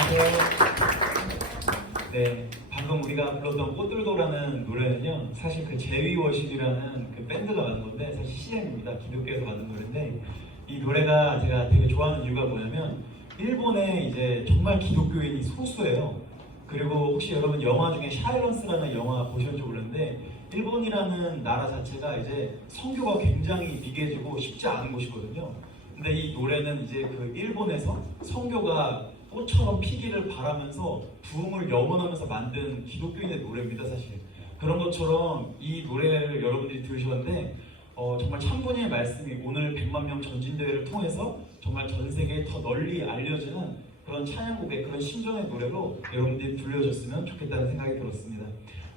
안녕하세요. 네, 방금 우리가 불렀던 꽃들도라는 노래는요, 사실 그 제위워십이라는 그 밴드가 만든 건데, 사실 CM입니다. 기독교에서 만든 노래인데, 이 노래가 제가 되게 좋아하는 이유가 뭐냐면, 일본에 이제 정말 기독교인이 소수예요. 그리고 혹시 여러분 영화 중에 샤일런스라는 영화 보셨는지 모르는데, 일본이라는 나라 자체가 이제 선교가 굉장히 미개해지고 쉽지 않은 곳이거든요. 근데 이 노래는 이제 그 일본에서 선교가 꽃처럼 피기를 바라면서 부흥을 염원하면서 만든 기독교인의 노래입니다, 사실. 그런 것처럼 이 노래를 여러분들이 들으셨는데 정말 천분의 말씀이 오늘 100만 명 전진대회를 통해서 정말 전 세계에 더 널리 알려지는 그런 찬양곡의 그런 심정의 노래로 여러분들이 들려줬으면 좋겠다는 생각이 들었습니다.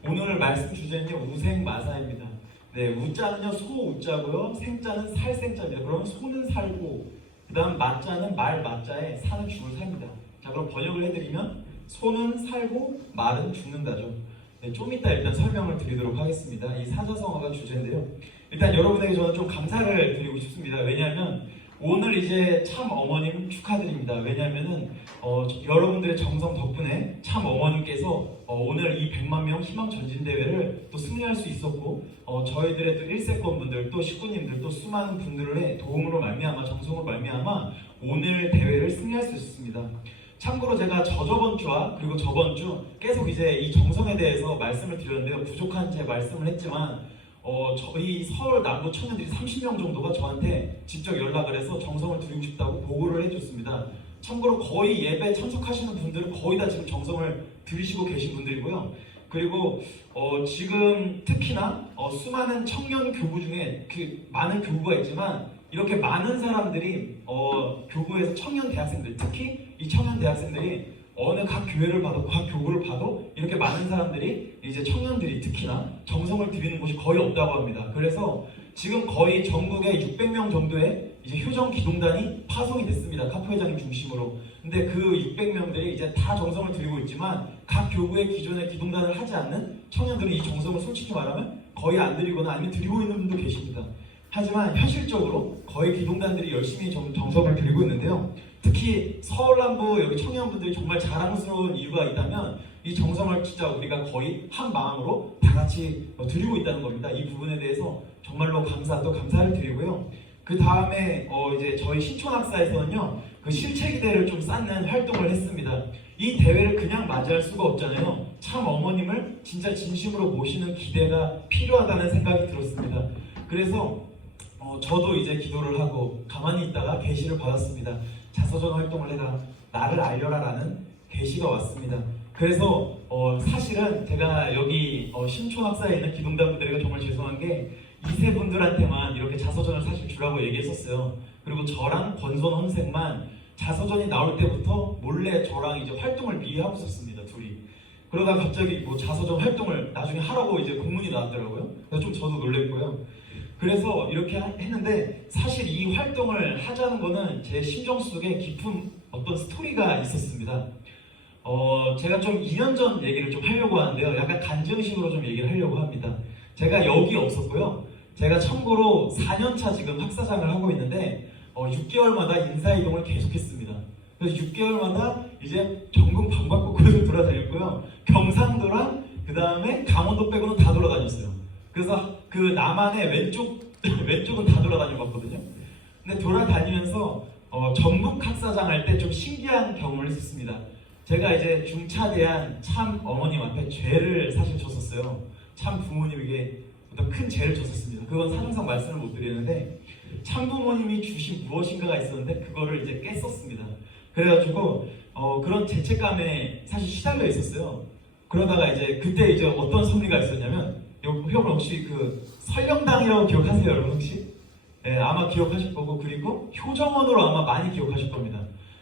오늘 말씀 주제는요, 우생마사입니다. 네, 우자는요 소우자고요, 생자는 살생자입니다. 그럼 소는 살고, 그 다음 마자는 말 마자에 사는 죽을 삽니다. 자, 그럼 번역을 해드리면 소는 살고 말은 죽는다죠. 네, 좀 이따 일단 설명을 드리도록 하겠습니다. 이 사자성어가 주제인데요. 일단 여러분에게 저는 좀 감사를 드리고 싶습니다. 왜냐하면 오늘 이제 참 어머님 축하드립니다. 왜냐하면은 여러분들의 정성 덕분에 참 어머님께서 오늘 이 100만 명 희망 전진 대회를 또 승리할 수 있었고, 저희들의 또 1세권 분들, 또 식구님들, 또 수많은 분들의 도움으로 말미암아, 정성으로 말미암아 오늘 대회를 승리할 수 있었습니다. 참고로 제가 저번 주와 그리고 저번 주 계속 이제 이 정성에 대해서 말씀을 드렸는데요. 부족한 제 말씀을 했지만 저희 서울 남부 청년들이 30명 정도가 저한테 직접 연락을 해서 정성을 드리고 싶다고 보고를 해줬습니다. 참고로 거의 예배 참석하시는 분들은 거의 다 지금 정성을 들이시고 계신 분들이고요. 그리고 지금 특히나 수많은 청년 교부 중에 많은 교부가 있지만 이렇게 많은 사람들이 교부에서 청년 대학생들, 특히 이 청년 대학생들이 어느 각 교회를 봐도 각 교구를 봐도 이렇게 많은 사람들이 이제 청년들이 특히나 정성을 들이는 곳이 거의 없다고 합니다. 그래서 지금 거의 전국에 600명 정도의 이제 효정 기동단이 파송이 됐습니다. 카프 회장님 중심으로. 근데 그 600명들이 이제 다 정성을 들이고 있지만 각 교구의 기존의 기동단을 하지 않는 청년들은 이 정성을 솔직히 말하면 거의 안 들이거나 아니면 들이고 있는 분도 계십니다. 하지만 현실적으로 거의 기동단들이 열심히 정성을 들이고 있는데요. 특히 서울 남부 여기 청년분들이 정말 자랑스러운 이유가 있다면 이 정성을 진짜 우리가 거의 한 마음으로 다 같이 드리고 있다는 겁니다. 이 부분에 대해서 정말로 감사를 드리고요. 그 다음에 이제 저희 신촌학사에서는요, 그 실체기대를 좀 쌓는 활동을 했습니다. 이 대회를 그냥 맞이할 수가 없잖아요. 참 어머님을 진짜 진심으로 모시는 기대가 필요하다는 생각이 들었습니다. 그래서 저도 이제 기도를 하고 가만히 있다가 계시를 받았습니다. 자서전 활동을 해라, 나를 알려라 라는 계시가 왔습니다. 그래서 사실은 제가 여기 신촌학사에 있는 기동단분들에게 정말 죄송한 게 2세 분들한테만 이렇게 자서전을 사실 주라고 얘기했었어요. 그리고 저랑 권선 헌생만 자서전이 나올 때부터 몰래 저랑 이제 활동을 미리 하고 있었습니다, 둘이. 그러다 갑자기 뭐 자서전 활동을 나중에 하라고 이제 공문이 나왔더라고요. 그래서 좀 저도 놀랬고요. 그래서 이렇게 했는데 사실 이 활동을 하자는 거는 제 심정 속에 깊은 어떤 스토리가 있었습니다. 제가 좀 2년 전 얘기를 좀 하려고 하는데요. 약간 간증식으로 좀 얘기를 하려고 합니다. 제가 여기 없었고요. 제가 참고로 4년차 지금 학사장을 하고 있는데 6개월마다 인사이동을 계속했습니다. 그래서 6개월마다 이제 전국 방방곡곡을 돌아다녔고요. 경상도랑 그 다음에 강원도 빼고는 다 돌아다녔어요. 그래서 그 남한의 왼쪽은 다 돌아다녀봤거든요. 근데 돌아다니면서 전국 학사장 할 때 좀 신기한 경험을 했었습니다. 제가 이제 중차대한 참 어머님 앞에 죄를 사실 졌었어요. 참 부모님에게 어떤 큰 죄를 졌었습니다. 그건 사정상 말씀을 못 드리는데 참 부모님이 주신 무엇인가가 있었는데 그거를 이제 깼었습니다. 그래가지고 그런 죄책감에 사실 시달려 있었어요. 그러다가 이제 그때 이제 어떤 섭리가 있었냐면, 여러분 혹시 그 설령당이라고 기억하세요, 여러분 혹시? 네, 아마 기억하실 거고, 그리고 효정원으로 아마 많이 기억하실 겁니다.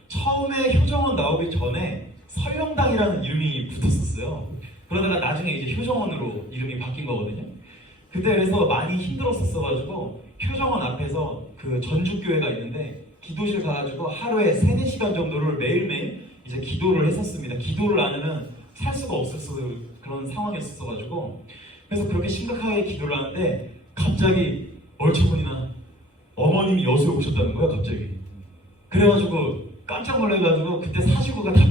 처음에 효정원 나오기 전에 설령당이라는 이름이 붙었었어요. 그러다가 나중에 이제 효정원으로 이름이 바뀐 거거든요. 그때 그래서 많이 힘들었었어가지고 효정원 앞에서 그 전주교회가 있는데 기도실 가가지고 하루에 3-4시간 정도를 매일매일 이제 기도를 했었습니다. 기도를 안 하면 살 수가 없었을 그런 상황이었어가지고, 그래서 그렇게 심각하게 기도를 하는데 갑자기 얼처구니나 어머님이 여수에 오셨다는 거야, 갑자기. 그래가지고 깜짝 놀래가지고 그때 사시고가 다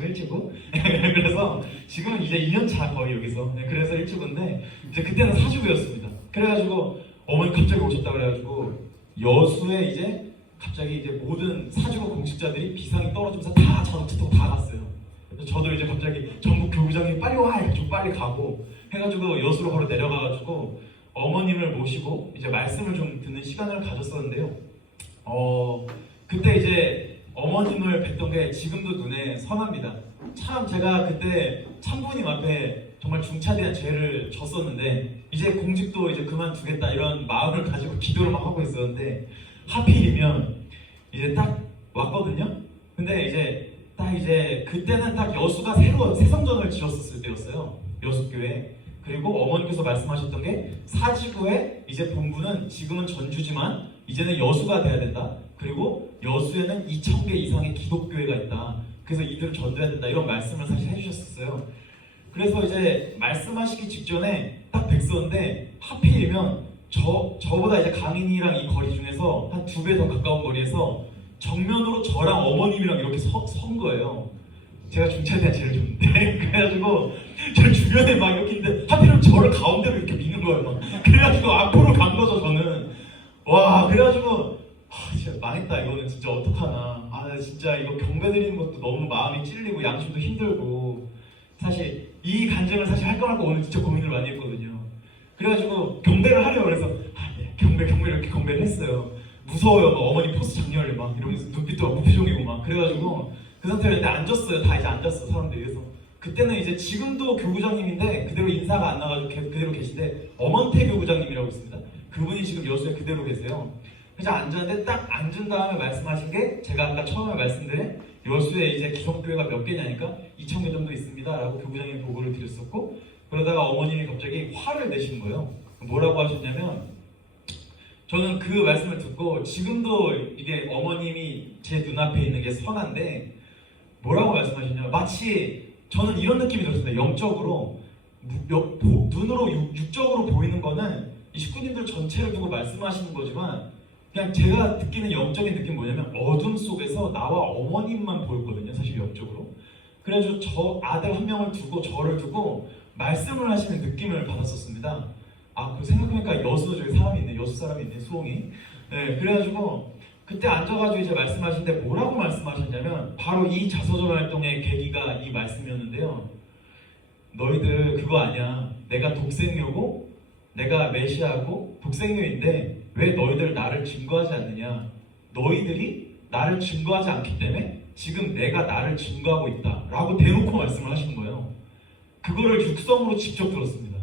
지금 일주고 그래서 지금은 이제 2년 차 거의 여기서 그래서 일주고인데 이제 그때는 사주부였습니다. 그래가지고 어머니 갑자기 오셨다 그래가지고 여수에 이제 갑자기 이제 모든 사주고 공직자들이 비상이 떨어지면서 다 자동차 타고 다 갔어요. 그래서 저도 이제 갑자기 전국 교구장이 빨리 와 해가지고 빨리 가고 해가지고 여수로 바로 내려가가지고 어머님을 모시고 이제 말씀을 좀 듣는 시간을 가졌었는데요. 그때 이제 어머님을 뵀던 게 지금도 눈에 선합니다. 참 제가 그때 참부님 앞에 정말 중차대한 죄를 졌었는데 이제 공직도 이제 그만두겠다 이런 마음을 가지고 기도를 막 하고 있었는데 하필이면 이제 딱 왔거든요. 근데 이제 딱 이제 그때는 딱 여수가 새로 새성전을 지었었을 때였어요. 여수교회. 그리고 어머니께서 말씀하셨던 게 사지구의 이제 본부는 지금은 전주지만 이제는 여수가 돼야 된다. 그리고 여수에는 2,000개 이상의 기독교회가 있다. 그래서 이들을 전도해야 된다. 이런 말씀을 사실 해주셨었어요. 그래서 이제 말씀하시기 직전에 딱 뵀었는데 하필이면 저보다 이제 강인이랑 이 거리 중에서 한 2배 더 가까운 거리에서 정면으로 저랑 어머님이랑 이렇게 선 거예요. 제가 중차대한 죄를 줬는데 그래가지고 저 주변에 막 이렇게 있는데 하필이면 저를 가운데로 이렇게 미는 거예요. 막. 그래가지고 앞으로 간 거죠 저는. 와 그래가지고 진짜 망했다 이거는 진짜 어떡하나. 진짜 이거 경배 드리는 것도 너무 마음이 찔리고 양심도 힘들고 사실 이 간증을 사실 할 거라고 오늘 진짜 고민을 많이 했거든요. 그래가지고 경배를 하려고 그래서 네, 경배 이렇게 경배를 했어요. 무서워요. 막 어머니 포스 장렬해 막 이러면서 눈빛도 막 무표정이고 막 그래가지고 그 상태로 근데 앉았어요. 다 이제 앉았어 사람들이. 그래서 그때는 이제 지금도 교구장님인데 그대로 인사가 안 나가지고 그대로 계신데 엄원태 교구장님이라고 있습니다. 그분이 지금 여수에 그대로 계세요. 그래서 앉았는데 딱 앉은 다음에 말씀하신 게 제가 아까 처음에 말씀드린 여수에 이제 기성교회가 몇 개냐니까 2,000개 정도 있습니다 라고 교구장님 보고를 드렸었고 그러다가 어머님이 갑자기 화를 내신 거예요. 뭐라고 하셨냐면 저는 그 말씀을 듣고 지금도 이게 어머님이 제 눈앞에 있는 게 선한데 뭐라고 말씀하셨냐면 마치 저는 이런 느낌이 들었습니다. 영적으로 눈으로 육적으로 보이는 거는 이 식구님들 전체를 두고 말씀하시는 거지만 그냥 제가 느끼는 영적인 느낌이 뭐냐면 어둠 속에서 나와 어머님만 보였거든요. 사실 영적으로. 그래가지고 저 아들 한 명을 두고 저를 두고 말씀을 하시는 느낌을 받았었습니다. 그 생각해보니까 여수 저기 사람이 있네. 여수 사람이 있네. 수홍이. 네, 그래가지고 그때 앉아가지고 이제 말씀하시는데 뭐라고 말씀하셨냐면 바로 이 자서전 활동의 계기가 이 말씀이었는데요. 너희들 그거 아니야. 내가 독생녀고 내가 메시아고 독생녀인데 왜 너희들 나를 증거하지 않느냐. 너희들이 나를 증거하지 않기 때문에 지금 내가 나를 증거하고 있다 라고 대놓고 말씀을 하시는 거예요. 그거를 육성으로 직접 들었습니다.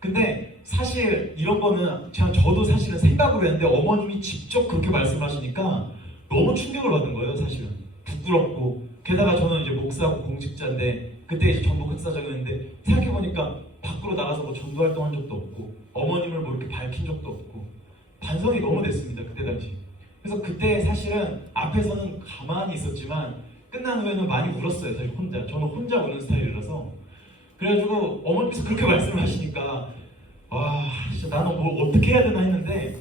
근데 사실 이런 거는 저도 사실은 생각을 했는데 어머님이 직접 그렇게 말씀하시니까 너무 충격을 받은 거예요. 사실은 부끄럽고 게다가 저는 이제 목사고 공직자인데 그때 이제 전북 흑사장이었는데 생각해보니까 밖으로 나가서 뭐 전도활동 한 적도 없고 어머님을 뭐 이렇게 밝힌 적도 없고 반성이 너무 됐습니다. 그때 당시. 그래서 그때 사실은 앞에서는 가만히 있었지만 끝난 후에는 많이 울었어요. 사실 혼자. 저는 혼자 우는 스타일이라서. 그래가지고 어머니께서 그렇게 말씀을 하시니까 와 진짜 나는 뭘 어떻게 해야 되나 했는데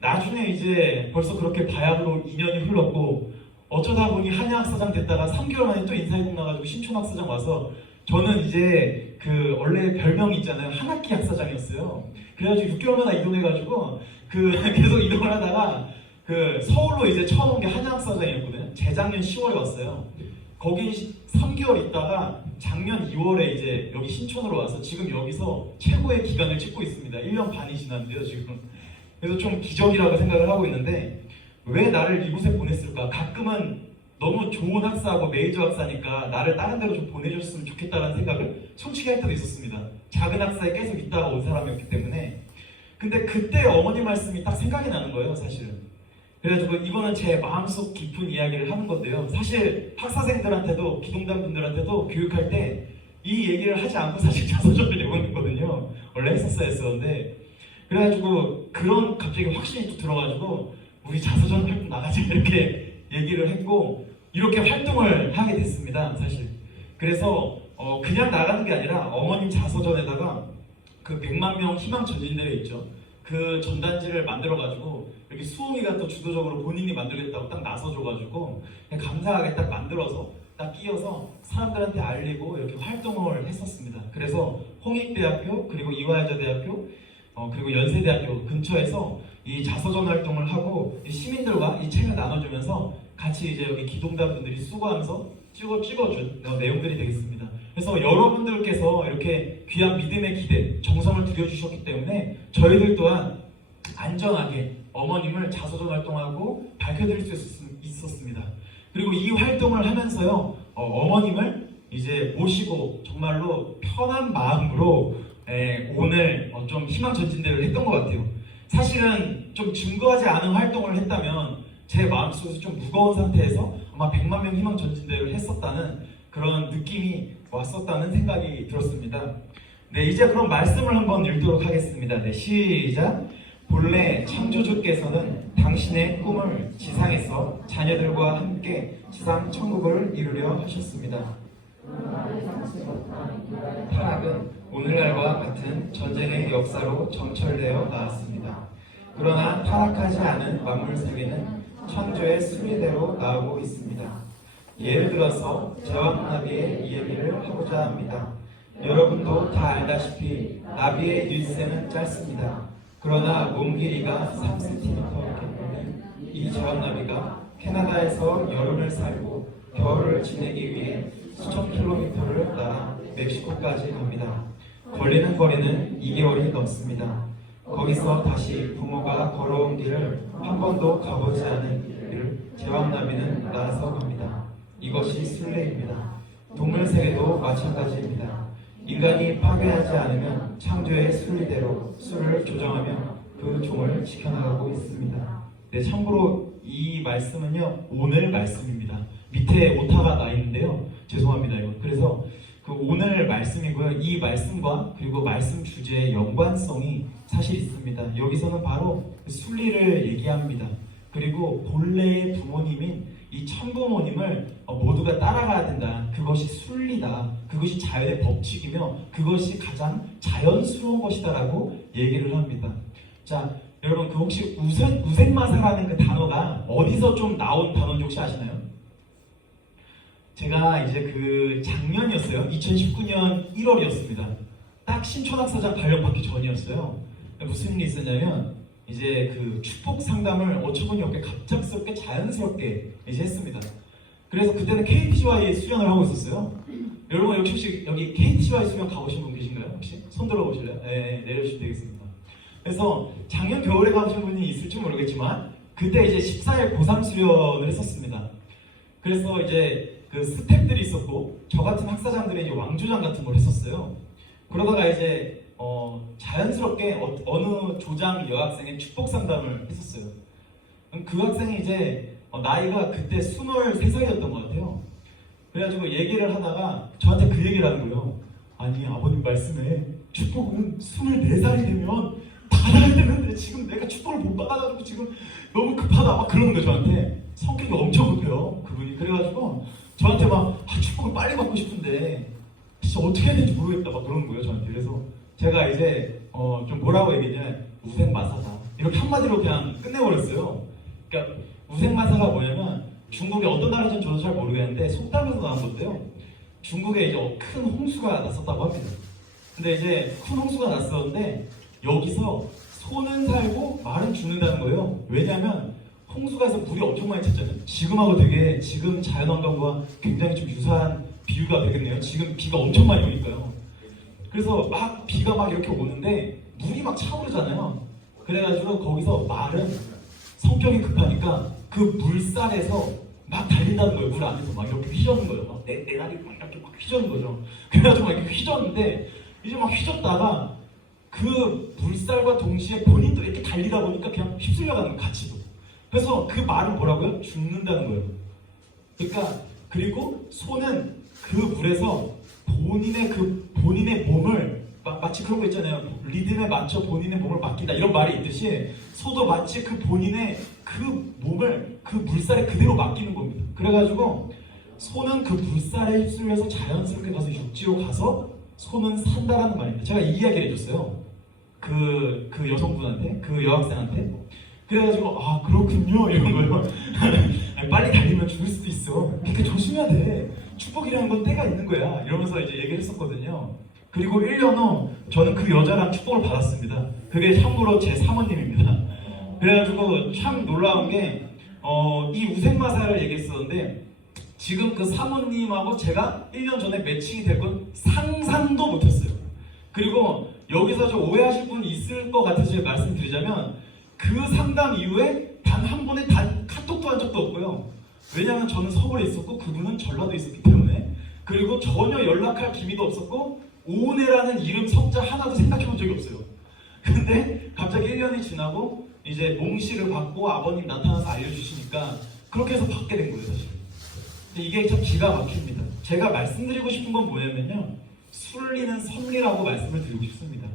나중에 이제 벌써 그렇게 바야흐로 2년이 흘렀고 어쩌다 보니 한양학사장 됐다가 3개월 만에 또 인사이동 나가지고 신촌학사장 와서 저는 이제 그 원래 별명이 있잖아요. 한 학기 학사장이었어요. 그래가지고 6개월마다 이동해가지고 계속 이동을 하다가 서울로 이제 처음 온 게 한양학사장이었거든요. 재작년 10월에 왔어요. 거기 3개월 있다가 작년 2월에 이제 여기 신촌으로 와서 지금 여기서 최고의 기간을 찍고 있습니다. 1년 반이 지났는데요 지금. 그래서 좀 기적이라고 생각을 하고 있는데 왜 나를 이곳에 보냈을까? 가끔은 너무 좋은 학사하고 메이저 학사니까 나를 다른 데로 좀 보내줬으면 좋겠다는 생각을 솔직히 할 때도 있었습니다. 작은 학사에 계속 있다가 온 사람이었기 때문에. 근데 그때 어머니 말씀이 딱 생각이 나는 거예요 사실은. 그래가지고 이거는 제 마음속 깊은 이야기를 하는 건데요. 사실 학사생들한테도 기동단 분들한테도 교육할 때 이 얘기를 하지 않고 사실 자서전을 내보냈거든요. 원래 했었어야 했었는데 그래가지고 그런 갑자기 확신이 또 들어가지고 우리 자서전 활동 나가자 이렇게 얘기를 했고 이렇게 활동을 하게 됐습니다. 사실. 그래서 그냥 나가는 게 아니라 어머님 자서전에다가 그 100만 명 희망 전진대회 있죠. 그 전단지를 만들어가지고 여기 수홍이가 또 주도적으로 본인이 만들겠다고 딱 나서줘가지고 그냥 감사하게 딱 만들어서 딱 끼어서 사람들한테 알리고 이렇게 활동을 했었습니다. 그래서 홍익대학교 그리고 이화여자대학교 그리고 연세대학교 근처에서 이 자서전 활동을 하고 이 시민들과 이 책을 나눠주면서 같이 이제 여기 기동단 분들이 수고하면서 찍어준 내용들이 되겠습니다. 그래서 여러분들께서 이렇게 귀한 믿음의 기대, 정성을 들여주셨기 때문에 저희들 또한 안전하게 어머님을 자서전 활동하고 밝혀드릴 수 있었습니다. 그리고 이 활동을 하면서요, 어머님을 이제 모시고 정말로 편한 마음으로 오늘 좀 희망 전진대를 했던 것 같아요. 사실은 좀 증거하지 않은 활동을 했다면 제 마음속에서 좀 무거운 상태에서 아마 100만 명 희망 전진대를 했었다는 그런 느낌이 왔었다는 생각이 들었습니다. 네, 이제 그럼 말씀을 한번 읽도록 하겠습니다. 네, 시작. 본래 창조주께서는 당신의 꿈을 지상에서 자녀들과 함께 지상 천국을 이루려 하셨습니다. 타락은 오늘날과 같은 전쟁의 역사로 점철되어 나왔습니다. 그러나 타락하지 않은 만물 세계는 창조의 순리대로 나오고 있습니다. 예를 들어서 제왕나비의 이야기를 하고자 합니다. 여러분도 다 알다시피 나비의 일생은 짧습니다. 그러나 몸 길이가 3cm 되는 이 제왕나비가 캐나다에서 여름을 살고 겨울을 지내기 위해 수천 킬로미터를 날아 멕시코까지 갑니다. 걸리는 거리는 2개월이 넘습니다. 거기서 다시 부모가 걸어온 길을 한 번도 가보지 않은 길을 제왕나비는 날아서 갑니다. 이것이 순례입니다. 동물 세계도 마찬가지입니다. 인간이 파괴하지 않으면 창조의 순리대로 수를 조정하며 그 종을 지켜나가고 있습니다. 네, 참고로 이 말씀은요, 오늘 말씀입니다. 밑에 오타가 나 있는데요. 죄송합니다. 이거. 그래서 그 오늘 말씀이고요. 이 말씀과 그리고 말씀 주제의 연관성이 사실 있습니다. 여기서는 바로 순리를 얘기합니다. 그리고 본래의 부모님인 이 천부모님을 모두가 따라가야 된다. 그것이 순리다. 그것이 자연의 법칙이며 그것이 가장 자연스러운 것이다라고 얘기를 합니다. 자, 여러분 그 혹시 우생마사라는 그 단어가 어디서 좀 나온 단어인지 혹시 아시나요? 제가 이제 그 작년이었어요. 2019년 1월이었습니다. 딱 신촌학사장 발령받기 전이었어요. 무슨 일이 있었냐면 이제 그 축복 상담을 어처구니 없게 갑작스럽게 자연스럽게 이제 했습니다. 그래서 그때는 KTGY 수련을 하고 있었어요. 여러분 혹시 여기 KTGY 수련 가보신 분 계신가요? 혹시 손 들어보실래요? 네, 내려주시면 되겠습니다. 그래서 작년 겨울에 가보신 분이 있을지 모르겠지만 그때 이제 14일 고3 수련을 했었습니다. 그래서 이제 그 스텝들이 있었고 저 같은 학사장들이 이제 왕조장 같은 걸 했었어요. 그러다가 이제 자연스럽게 어느 조장 여학생의 축복 상담을 했었어요. 그 학생이 이제 나이가 그때 23살이었던 것 같아요. 그래가지고 얘기를 하다가 저한테 그 얘기를 하는 거예요. 아니 아버님 말씀에 축복은 24살이 되면 받아야 되는데 지금 내가 축복을 못 받아가지고 지금 너무 급하다 막 그러는 거예요. 저한테. 성격이 엄청 급해요 그분이. 그래가지고 저한테 막 축복을 빨리 받고 싶은데 진짜 어떻게 해야 될지 모르겠다 막 그러는 거예요 저한테. 그래서 제가 이제 좀 뭐라고 얘기했냐면 우생마사다 이렇게 한마디로 그냥 끝내버렸어요. 그러니까 우생마사가 뭐냐면 중국의 어떤 나라인지 저도 잘 모르겠는데 속담에서 나온 건데요. 중국에 이제 큰 홍수가 났었다고 합니다. 근데 이제 큰 홍수가 났었는데 여기서 소는 살고 말은 죽는다는 거예요. 왜냐면 홍수가 해서 물이 엄청 많이 찼잖아요. 지금하고 되게 지금 자연환경과 굉장히 좀 유사한 비유가 되겠네요. 지금 비가 엄청 많이 오니까요. 그래서 막 비가 막 이렇게 오는데 물이 막 차오르잖아요. 그래가지고 거기서 말은 성격이 급하니까 그 물살에서 막 달린다는 거예요. 물 안에서 막 이렇게 휘저는 거예요. 막 내 다리 막 이렇게 막 휘저는 거죠. 그래가지고 막 이렇게 휘저는데 이제 막 휘젓다가 그 물살과 동시에 본인도 이렇게 달리다 보니까 그냥 휩쓸려가는 거예요. 같이도. 그래서 그 말은 뭐라고요? 죽는다는 거예요. 그러니까 그리고 소는 그 물에서 본인의 몸을 마치 그런 거 있잖아요. 리듬에 맞춰 본인의 몸을 맡긴다 이런 말이 있듯이 소도 마치 그 본인의 그 몸을 그 물살에 그대로 맡기는 겁니다. 그래가지고 소는 그 물살에 휩쓸려서 자연스럽게 가서 육지로 가서 소는 산다라는 말입니다. 제가 이 이야기를 해줬어요. 그 여성분한테, 그 여학생한테. 그래가지고 그렇군요 이런 거예요. 빨리 달리면 죽을 수도 있어. 그러니까 조심해야 돼. 축복이라는 건 때가 있는 거야. 이러면서 이제 얘기를 했었거든요. 그리고 1년 후 저는 그 여자랑 축복을 받았습니다. 그게 참고로 제 사모님입니다. 그래가지고 참 놀라운 게 이 우생마사를 얘기했었는데 지금 그 사모님하고 제가 1년 전에 매칭이 될 건 상상도 못했어요. 그리고 여기서 좀 오해하실 분이 있을 것 같아서 제가 말씀드리자면 그 상담 이후에 단 한 번의 카톡도 한 적도 없고요. 왜냐하면 저는 서울에 있었고 그분은 전라도에 있었기 때문에, 그리고 전혀 연락할 기미도 없었고 오은혜라는 이름 석자 하나도 생각해 본 적이 없어요. 근데 갑자기 1년이 지나고 이제 몽씨를 받고 아버님 나타나서 알려주시니까 그렇게 해서 받게 된 거예요, 사실. 이게 참 기가 막힙니다. 제가 말씀드리고 싶은 건 뭐냐면요, 순리는 섭리라고 말씀을 드리고 싶습니다.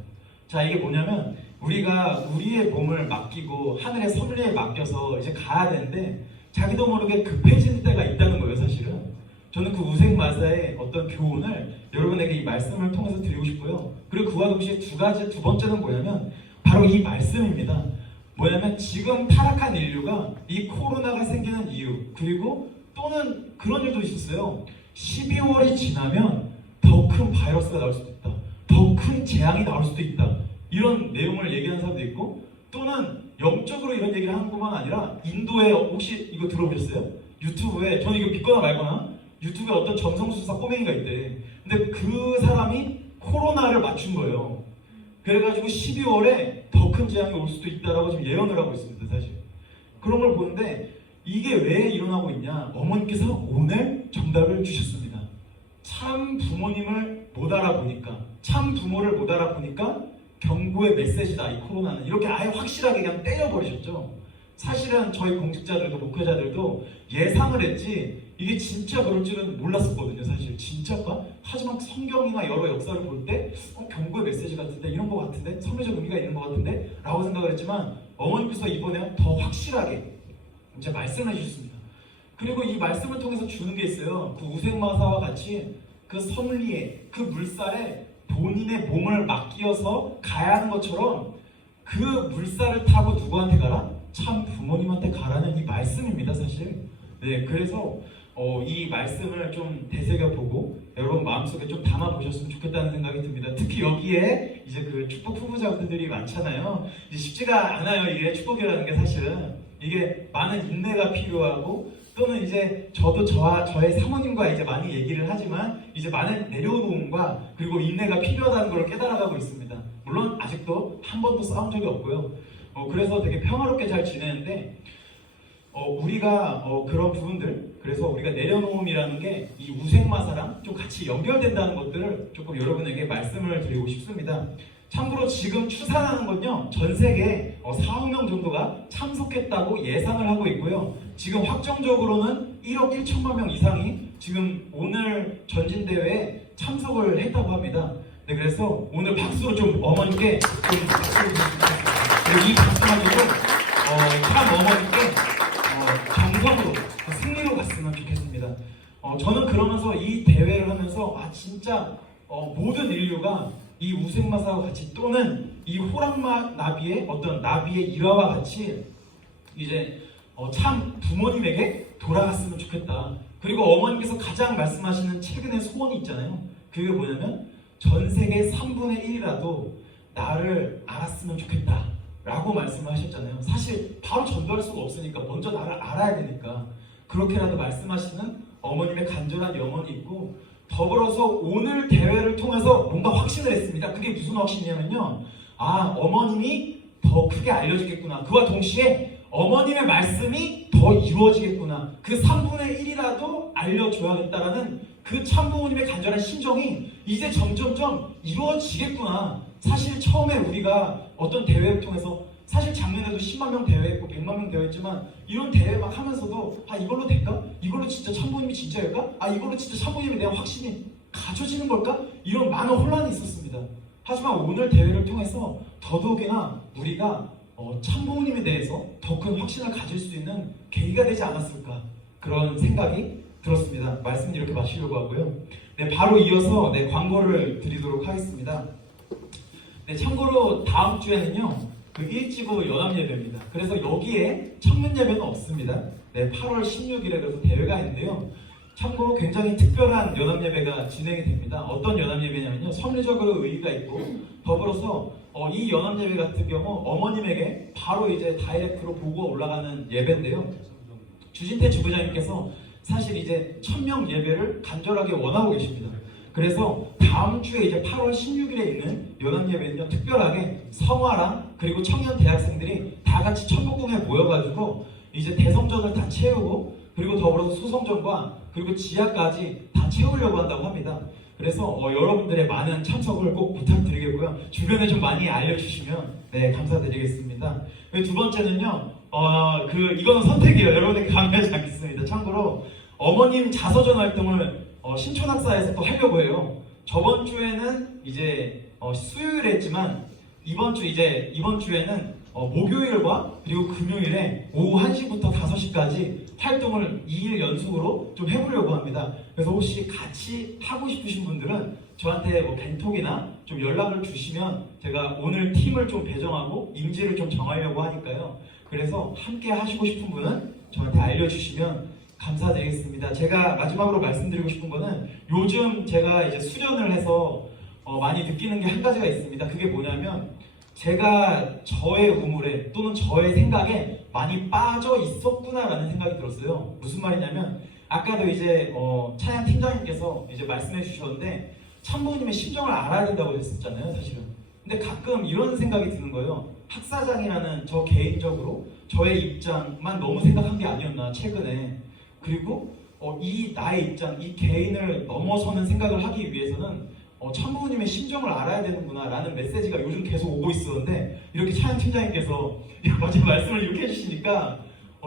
자, 이게 뭐냐면 우리가 우리의 몸을 맡기고 하늘의 섭리에 맡겨서 이제 가야 되는데 자기도 모르게 급해지는 때가 있다는 거예요, 사실은. 저는 그 우생마사의 어떤 교훈을 여러분에게 이 말씀을 통해서 드리고 싶고요. 그리고 그와 동시에 두 번째는 뭐냐면 바로 이 말씀입니다. 뭐냐면 지금 타락한 인류가 이 코로나가 생기는 이유, 그리고 또는 그런 일도 있었어요. 12월이 지나면 더 큰 바이러스가 나올 수도 있다, 더 큰 재앙이 나올 수도 있다, 이런 내용을 얘기하는 사람도 있고, 또는 영적으로 이런 얘기를 하는 것만 아니라 인도에 혹시 이거 들어보셨어요? 유튜브에, 저는 이거 믿거나 말거나, 유튜브에 어떤 점성술사 꼬맹이가 있대. 근데 그 사람이 코로나를 맞춘 거예요. 그래가지고 12월에 더 큰 재앙이 올 수도 있다라고 지금 예언을 하고 있습니다, 사실. 그런 걸 보는데 이게 왜 일어나고 있냐? 어머니께서 오늘 정답을 주셨습니다. 참 부모님을 못 알아보니까, 참 부모를 못 알아보니까 경고의 메시지다, 이 코로나는. 이렇게 아예 확실하게 그냥 때려버리셨죠. 사실은 저희 공직자들도 목회자들도 예상을 했지 이게 진짜 그럴 줄은 몰랐었거든요, 사실. 진짜가? 하지만 성경이나 여러 역사를 볼 때 경고의 메시지 같은데, 이런 거 같은데, 섭리적 의미가 있는 거 같은데 라고 생각을 했지만 어머니께서 이번에 더 확실하게 이제 말씀해 주셨습니다. 그리고 이 말씀을 통해서 주는 게 있어요. 그 우생마사와 같이 그 섭리에, 그 물살에 본인의 몸을 맡겨서 가야 하는 것처럼 그 물살을 타고 누구한테 가라? 참 부모님한테 가라는 이 말씀입니다, 사실. 네, 그래서 이 말씀을 좀 되새겨보고 여러분 마음속에 좀 담아보셨으면 좋겠다는 생각이 듭니다. 특히 여기에 이제 그 축복 후보자분들이 많잖아요. 이제 쉽지가 않아요, 이게 축복이라는 게. 사실은 이게 많은 인내가 필요하고, 또는 이제 저도 저의 사모님과 이제 많이 얘기를 하지만 이제 많은 내려놓음과 그리고 인내가 필요하다는 걸 깨달아가고 있습니다. 물론 아직도 한 번도 싸운 적이 없고요. 그래서 되게 평화롭게 잘 지내는데 우리가 그런 부분들, 그래서 우리가 내려놓음이라는 게 이 우생마사랑 좀 같이 연결된다는 것들을 조금 여러분에게 말씀을 드리고 싶습니다. 참고로 지금 추산하는 건요, 전 세계 4억 명 정도가 참석했다고 예상을 하고 있고요. 지금 확정적으로는 1억 1천만 명 이상이 지금 오늘 전진대회에 참석을 했다고 합니다. 네, 그래서 오늘 박수로 좀 어머니께 좀 박수를 드리겠습니다. 그리고 이 박수만으로 참 어머니께 정성으로 승리로 갔으면 좋겠습니다. 저는 그러면서 이 대회를 하면서 진짜 모든 인류가 이 우생마사와 같이, 또는 이 호랑마 나비의 어떤 나비의 일화와 같이 이제 참 부모님에게 돌아갔으면 좋겠다. 그리고 어머님께서 가장 말씀하시는 최근의 소원이 있잖아요. 그게 뭐냐면 전 세계 3분의 1이라도 나를 알았으면 좋겠다 라고 말씀하셨잖아요. 사실 바로 전도할 수가 없으니까 먼저 나를 알아야 되니까 그렇게라도 말씀하시는 어머님의 간절한 영혼이 있고, 더불어서 오늘 대회를 통해서 뭔가 확신을 했습니다. 그게 무슨 확신이냐면요, 어머님이 더 크게 알려지겠구나. 그와 동시에 어머님의 말씀이 더 이루어지겠구나. 그 3분의 1이라도 알려줘야겠다라는 그 참부모님의 간절한 심정이 이제 점점점 이루어지겠구나. 사실 처음에 우리가 어떤 대회를 통해서, 사실 작년에도 10만 명 대회했고 100만 명 대회했지만 이런 대회 막 하면서도 이걸로 될까? 이걸로 진짜 참부모님이 진짜일까? 이걸로 진짜 참부모님에 대한 확신이 가져지는 걸까? 이런 많은 혼란이 있었습니다. 하지만 오늘 대회를 통해서 더더욱이나 우리가 참부모님에 대해서 더 큰 확신을 가질 수 있는 계기가 되지 않았을까, 그런 생각이 들었습니다. 말씀 이렇게 마치려고 하고요. 네, 바로 이어서 광고를 드리도록 하겠습니다. 네, 참고로 다음 주에는요, 그 1지부 연합예배입니다. 그래서 여기에 청문 예배는 없습니다. 네, 8월 16일에 그래서 대회가 있는데요. 참고로 굉장히 특별한 연합예배가 진행이 됩니다. 어떤 연합예배냐면요, 섭리적으로 의의가 있고 더불어서 이 연합예배 같은 경우 어머님에게 바로 이제 다이렉트로 보고가 올라가는 예배인데요. 주진태 주부장님께서 사실 이제 1000명 예배를 간절하게 원하고 계십니다. 그래서 다음 주에 이제 8월 16일에 있는 연합예배는요, 특별하게 성화랑 그리고 청년 대학생들이 다 같이 천복궁에 모여가지고 이제 대성전을 다 채우고 그리고 더불어서 소성전과 그리고 지하까지 다 채우려고 한다고 합니다. 그래서 여러분들의 많은 참석을 꼭 부탁드리겠고요. 주변에 좀 많이 알려주시면 네, 감사드리겠습니다. 두 번째는요, 이거는 선택이에요. 여러분에게 강요하지 않겠습니다. 참고로 어머님 자서전 활동을 신촌학사에서 또 하려고 해요. 저번 주에는 이제 수요일에 했지만 이번 주에는 목요일과 그리고 금요일에 오후 1시부터 5시까지 활동을 2일 연속으로 좀 해보려고 합니다. 그래서 혹시 같이 하고 싶으신 분들은 저한테 벤톡이나 좀 연락을 주시면 제가 오늘 팀을 좀 배정하고 인지를 좀 정하려고 하니까요. 그래서 함께 하시고 싶은 분은 저한테 알려주시면 감사드리겠습니다. 제가 마지막으로 말씀드리고 싶은 거는 요즘 제가 이제 수련을 해서 많이 느끼는 게 한 가지가 있습니다. 그게 뭐냐면 제가 저의 우물에 또는 저의 생각에 많이 빠져 있었구나라는 생각이 들었어요. 무슨 말이냐면 아까도 이제 찬양 팀장님께서 이제 말씀해 주셨는데 참부모님의 심정을 알아야 된다고 했었잖아요, 사실은. 근데 가끔 이런 생각이 드는 거예요. 학사장이라는 저 개인적으로 저의 입장만 너무 생각한 게 아니었나 최근에. 그리고 이 나의 입장, 이 개인을 넘어서는 생각을 하기 위해서는 참부모님의 심정을 알아야 되는구나 라는 메시지가 요즘 계속 오고 있었는데 이렇게 차양 팀장님께서 어제 말씀을 이렇게 해주시니까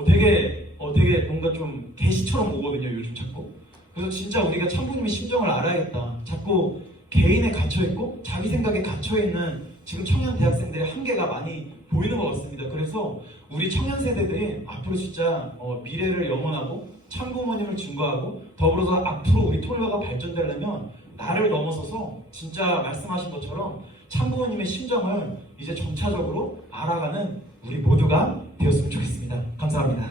되게 뭔가 좀 계시처럼 오거든요, 요즘 자꾸. 그래서 진짜 우리가 참부모님의 심정을 알아야겠다. 자꾸 개인에 갇혀있고 자기 생각에 갇혀있는 지금 청년 대학생들의 한계가 많이 보이는 것 같습니다. 그래서 우리 청년 세대들이 앞으로 진짜 미래를 영원하고 참부모님을 증거하고 더불어서 앞으로 우리 톨가가 발전되려면 나를 넘어서서 진짜 말씀하신 것처럼 참부모님의 심정을 이제 점차적으로 알아가는 우리 모두가 되었으면 좋겠습니다. 감사합니다.